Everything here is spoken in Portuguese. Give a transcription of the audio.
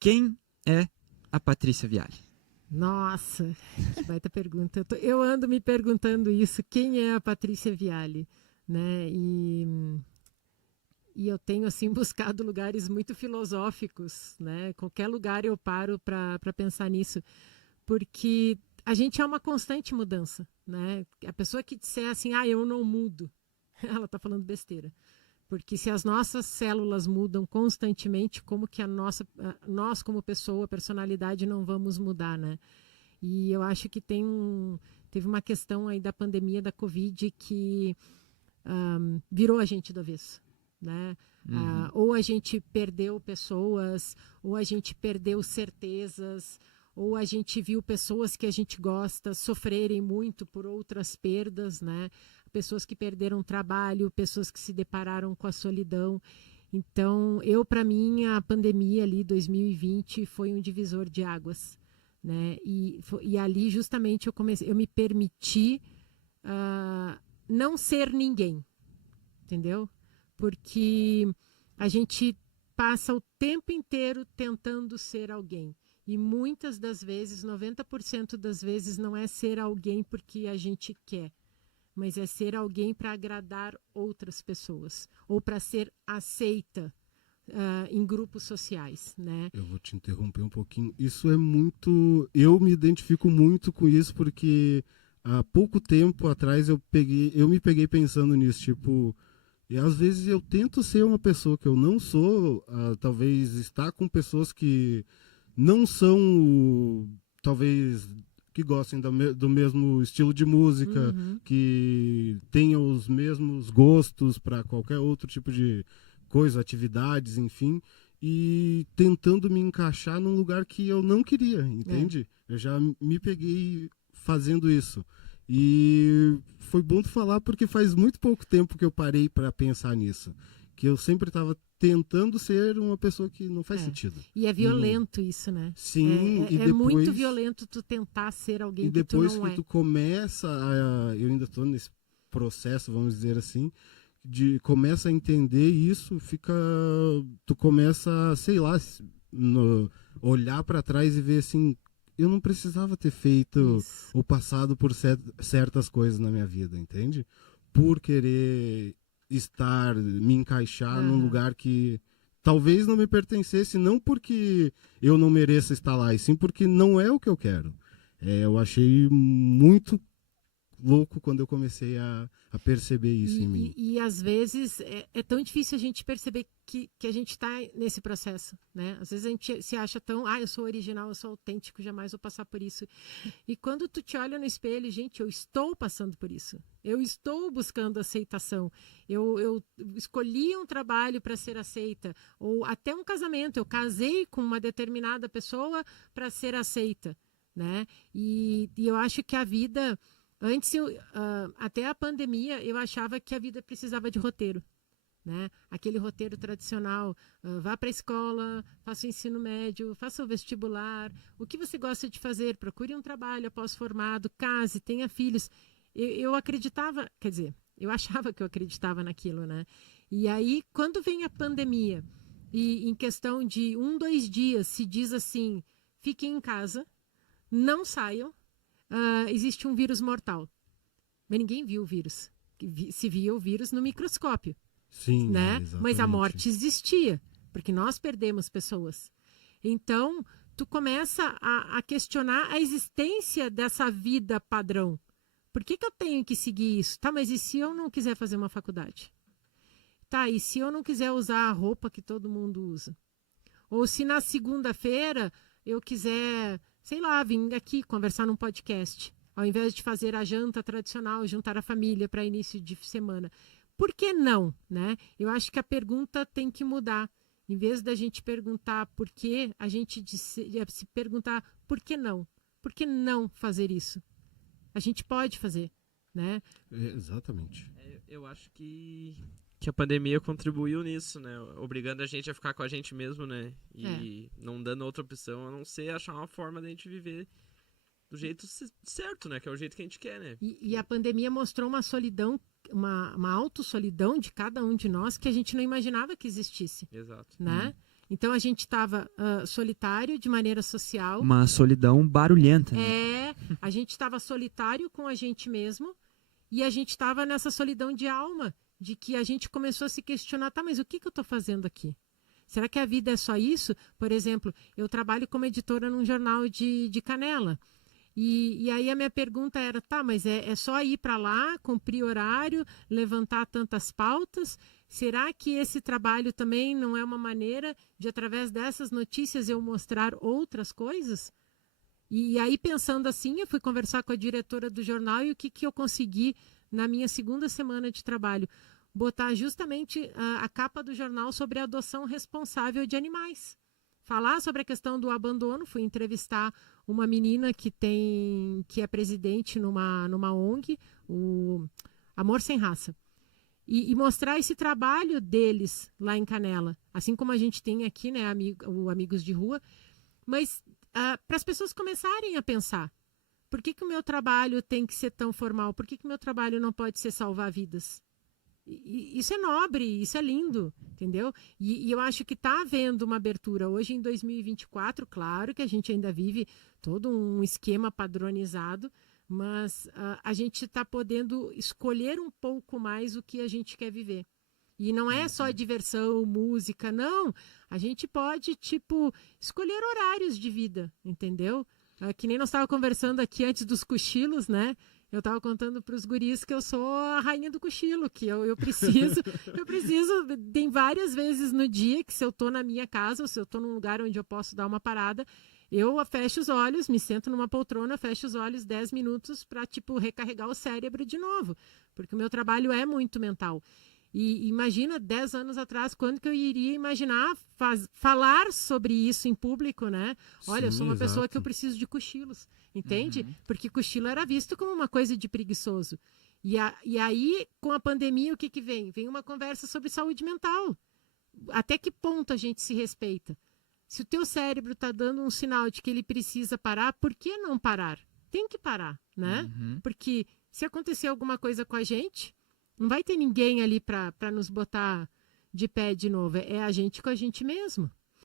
Quem é a Patrícia Viale? Nossa, que baita pergunta. Eu ando me perguntando isso, quem é a Patrícia Viale, né? E eu tenho assim buscado lugares muito filosóficos, né? Qualquer lugar eu paro para pensar nisso, porque a gente é uma constante mudança, né? A pessoa que disser assim, eu não mudo, ela está falando besteira. Porque se as nossas células mudam constantemente, como que nós como pessoa, personalidade, não vamos mudar, né? E eu acho que teve uma questão aí da pandemia da Covid que virou a gente do avesso, né? Ou a gente perdeu pessoas, ou a gente perdeu certezas, ou a gente viu pessoas que a gente gosta sofrerem muito por outras perdas, né? Pessoas que perderam trabalho, pessoas que se depararam com a solidão. Então, para mim, a pandemia ali, 2020, foi um divisor de águas, né? E ali, justamente, eu me permiti não ser ninguém, entendeu? Porque a gente passa o tempo inteiro tentando ser alguém. E muitas das vezes, 90% das vezes, não é ser alguém porque a gente quer, mas é ser alguém para agradar outras pessoas ou para ser aceita em grupos sociais, né? Eu vou te interromper um pouquinho. Isso é muito. Eu me identifico muito com isso porque há pouco tempo atrás eu me peguei pensando nisso, tipo, e às vezes eu tento ser uma pessoa que eu não sou, talvez estar com pessoas que não são, talvez, que gostem do mesmo estilo de música, que tenham os mesmos gostos para qualquer outro tipo de coisa, atividades, enfim, e tentando me encaixar num lugar que eu não queria, entende? Eu já me peguei fazendo isso. E foi bom tu falar porque faz muito pouco tempo que eu parei para pensar nisso. Que eu sempre estava tentando ser uma pessoa que não faz sentido. E é violento isso, né? Sim, e depois... muito violento tu tentar ser alguém que tu não é. E depois que tu começa eu ainda estou nesse processo, vamos dizer assim, começa a entender isso, tu começa, sei lá, olhar para trás e ver assim, eu não precisava ter feito ou passado por certas coisas na minha vida, entende? Por querer me encaixar num lugar que talvez não me pertencesse, não porque eu não mereça estar lá, e sim porque não é o que eu quero. Eu achei muito louco quando eu comecei a perceber isso em mim. E às vezes é tão difícil a gente perceber que a gente está nesse processo, né? Às vezes a gente se acha tão, eu sou original, eu sou autêntico, jamais vou passar por isso. E quando tu te olha no espelho, gente, eu estou passando por isso. Eu estou buscando aceitação. Eu escolhi um trabalho para ser aceita, ou até um casamento. Eu casei com uma determinada pessoa para ser aceita, né? E eu acho que a vida... Antes, até a pandemia, eu achava que a vida precisava de roteiro, né? Aquele roteiro tradicional, vá para a escola, faça o ensino médio, faça o vestibular, o que você gosta de fazer, procure um trabalho após formado, case, tenha filhos. Eu acreditava, quer dizer, eu achava que eu acreditava naquilo, né? E aí, quando vem a pandemia, e em questão de 2 dias se diz assim, fiquem em casa, não saiam, existe um vírus mortal. Mas ninguém viu o vírus. Se via o vírus no microscópio. Sim, né? Mas a morte existia, porque nós perdemos pessoas. Então, tu começa a questionar a existência dessa vida padrão. Por que eu tenho que seguir isso? Tá, mas e se eu não quiser fazer uma faculdade? Tá, e se eu não quiser usar a roupa que todo mundo usa? Ou se na segunda-feira eu quiser, sei lá, vir aqui conversar num podcast, ao invés de fazer a janta tradicional, juntar a família para início de semana. Por que não, né? Eu acho que a pergunta tem que mudar. Em vez da gente perguntar por quê, a gente se perguntar por que não? Por que não fazer isso? A gente pode fazer, né? Exatamente. Eu acho que a pandemia contribuiu nisso, né? Obrigando a gente a ficar com a gente mesmo, né? E não dando outra opção, a não ser achar uma forma da gente viver do jeito certo, né? Que é o jeito que a gente quer, né? E a pandemia mostrou uma solidão, uma autossolidão de cada um de nós que a gente não imaginava que existisse. Exato. Né? Então a gente estava solitário de maneira social. Uma solidão barulhenta. Né? A gente estava solitário com a gente mesmo e a gente estava nessa solidão de alma, de que a gente começou a se questionar, tá, mas o que eu estou fazendo aqui? Será que a vida é só isso? Por exemplo, eu trabalho como editora num jornal de Canela. E aí a minha pergunta era, tá, mas é só ir para lá, cumprir horário, levantar tantas pautas? Será que esse trabalho também não é uma maneira de, através dessas notícias, eu mostrar outras coisas? E aí, pensando assim, eu fui conversar com a diretora do jornal e o que eu consegui na minha segunda semana de trabalho? Botar justamente a capa do jornal sobre a adoção responsável de animais. Falar sobre a questão do abandono. Fui entrevistar uma menina que é presidente numa ONG, o Amor Sem Raça. E mostrar esse trabalho deles lá em Canela. Assim como a gente tem aqui, né, o Amigos de Rua. Mas para as pessoas começarem a pensar. Por que o meu trabalho tem que ser tão formal? Por que o meu trabalho não pode ser salvar vidas? Isso é nobre, isso é lindo, entendeu? E eu acho que está havendo uma abertura hoje em 2024, claro que a gente ainda vive todo um esquema padronizado, mas a gente está podendo escolher um pouco mais o que a gente quer viver. E não é só diversão, música, não. A gente pode, escolher horários de vida, entendeu? Que nem nós estávamos conversando aqui antes dos cochilos, né? Eu estava contando para os guris que eu sou a rainha do cochilo, que eu preciso, tem várias vezes no dia que se eu estou na minha casa, ou se eu estou num lugar onde eu posso dar uma parada, eu fecho os olhos, me sento numa poltrona, fecho os olhos 10 minutos para, recarregar o cérebro de novo, porque o meu trabalho é muito mental. E imagina, 10 anos atrás, quando que eu iria imaginar falar sobre isso em público, né? Olha, eu sou uma pessoa que eu preciso de cochilos. Entende? Porque cochilo era visto como uma coisa de preguiçoso. E aí, com a pandemia, o que vem? Vem uma conversa sobre saúde mental. Até que ponto a gente se respeita? Se o teu cérebro está dando um sinal de que ele precisa parar, por que não parar? Tem que parar, né? Porque se acontecer alguma coisa com a gente, não vai ter ninguém ali para nos botar de pé de novo. É a gente com a gente mesmo.